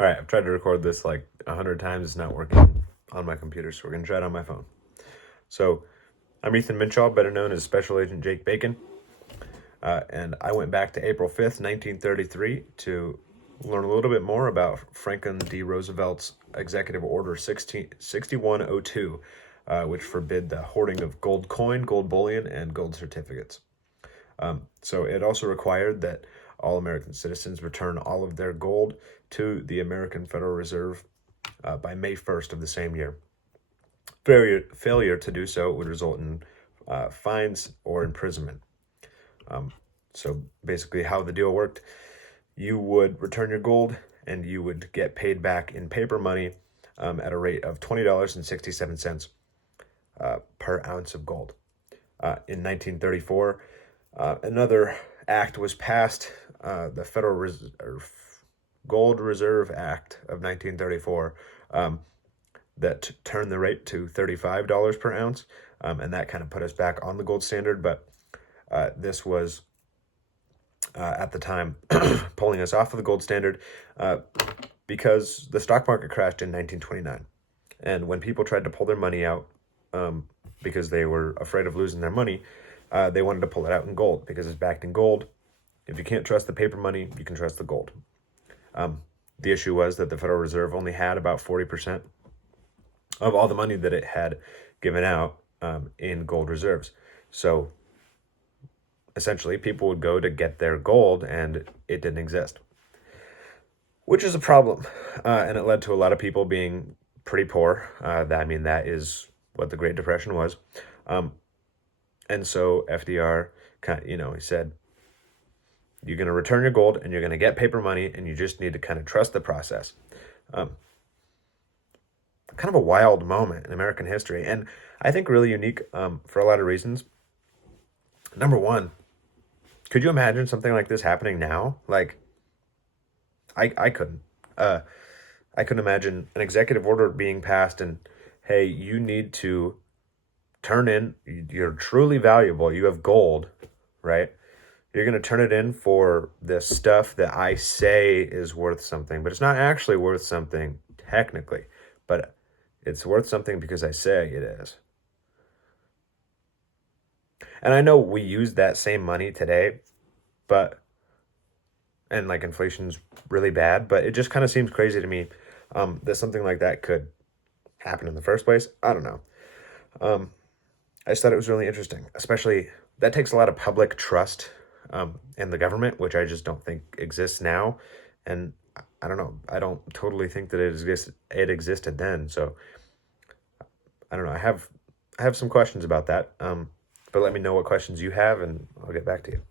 All right, I've tried to record this like 100 times. It's not working on my computer, so we're going to try it on my phone. So, I'm Ethan Minshaw, better known as Special Agent Jake Bacon. And I went back to April 5th, 1933 to learn a little bit more about Franklin D. Roosevelt's Executive Order 6102, which forbid the hoarding of gold coin, gold bullion, and gold certificates. So it also required that all American citizens return all of their gold to the American Federal Reserve by May 1st of the same year. Failure to do so would result in fines or imprisonment. So basically how the deal worked, you would return your gold and you would get paid back in paper money at a rate of $20.67 per ounce of gold. In 1934, another act was passed, the Federal Gold Reserve Act of 1934, that turned the rate to $35 per ounce, and that kind of put us back on the gold standard, but this was, at the time, pulling us off of the gold standard because the stock market crashed in 1929, and when people tried to pull their money out because they were afraid of losing their money, they wanted to pull it out in gold because it's backed in gold. If you can't trust the paper money, you can trust the gold. The issue was that the Federal Reserve only had about 40% of all the money that it had given out in gold reserves. So essentially, people would go to get their gold and it didn't exist, which is a problem. And it led to a lot of people being pretty poor. That is what the Great Depression was. And so FDR, he said, you're going to return your gold and you're going to get paper money and you just need to kind of trust the process. Kind of a wild moment in American history, and I think really unique for a lot of reasons. Number one, could you imagine something like this happening now? Like, I couldn't. I couldn't imagine an executive order being passed and, hey, you need to turn in, you're truly valuable, you have gold, right? You're going to turn it in for this stuff that I say is worth something, but it's not actually worth something technically, but it's worth something because I say it is. And I know we use that same money today, and like inflation's really bad, but it just kind of seems crazy to me that something like that could happen in the first place. I don't know. I just thought it was really interesting, especially that takes a lot of public trust in the government, which I just don't think exists now. And I don't know. I don't totally think that it existed then. So I don't know. I have some questions about that. But let me know what questions you have, and I'll get back to you.